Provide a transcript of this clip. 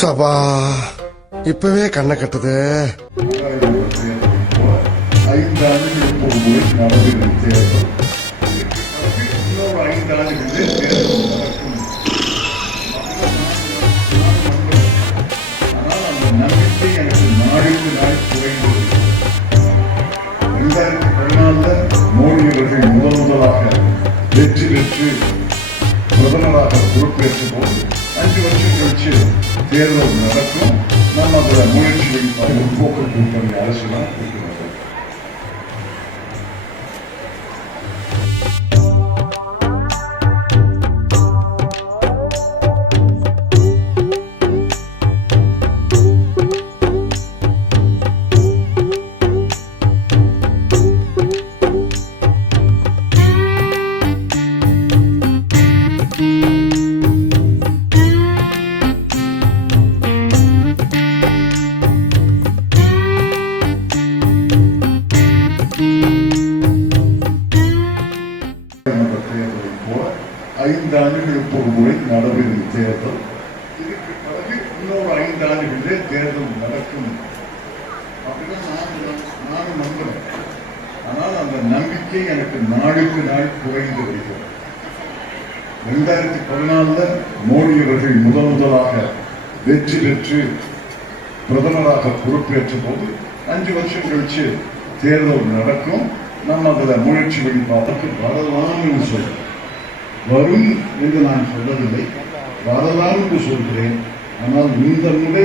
சபா இப்பவே கண்ணை கட்டுது. 5 ஆண்டுகளுக்கு ஒரு முறை நடந்த தேர்தல் இன்னொரு 5 ஆண்டுகளில் தேர்தல் நடக்கும். ஆனால் அந்த நம்பிக்கை எனக்கு நாளுக்கு நாள் குறைந்து 2014 மோடி அவர்கள் முதலாக வெற்றி பெற்று பிரதமராக பொறுப்பேற்ற போது 5 வருஷம் கழிச்சு தேர்தல் நடக்கும். நாம் அதில் முயற்சியை முற்போக்கு கூட்டணி அரசு தான் இருக்கிறது. தேர்தலை போல 5 ஆண்டுகளுக்கு ஒரு முறை நடைபெறும் தேர்தல். இதுக்கு பிறகு இன்னொரு 5 ஆண்டுகளிலே தேர்தல் நடக்கும் அப்படின்னா நானும் நம்புறேன். ஆனால் அந்த நம்பிக்கை எனக்கு நாளுக்கு நாள் குறைந்து வருகிறது. 2014 மோடி அவர்கள் முதலாக வெற்றி பெற்று பிரதமராக பொறுப்பேற்ற போது 5 வருஷம் கழிச்சு தேர்தல் நடக்கும். நம்ம அதில் முயற்சி பண்ணி பார்த்து வரலாம் என்று சொல்றேன். வரும் என்று நான் சொல்லவில்லை, வரலாம் என்று சொல்கிறேன். ஆனால் இந்த முறை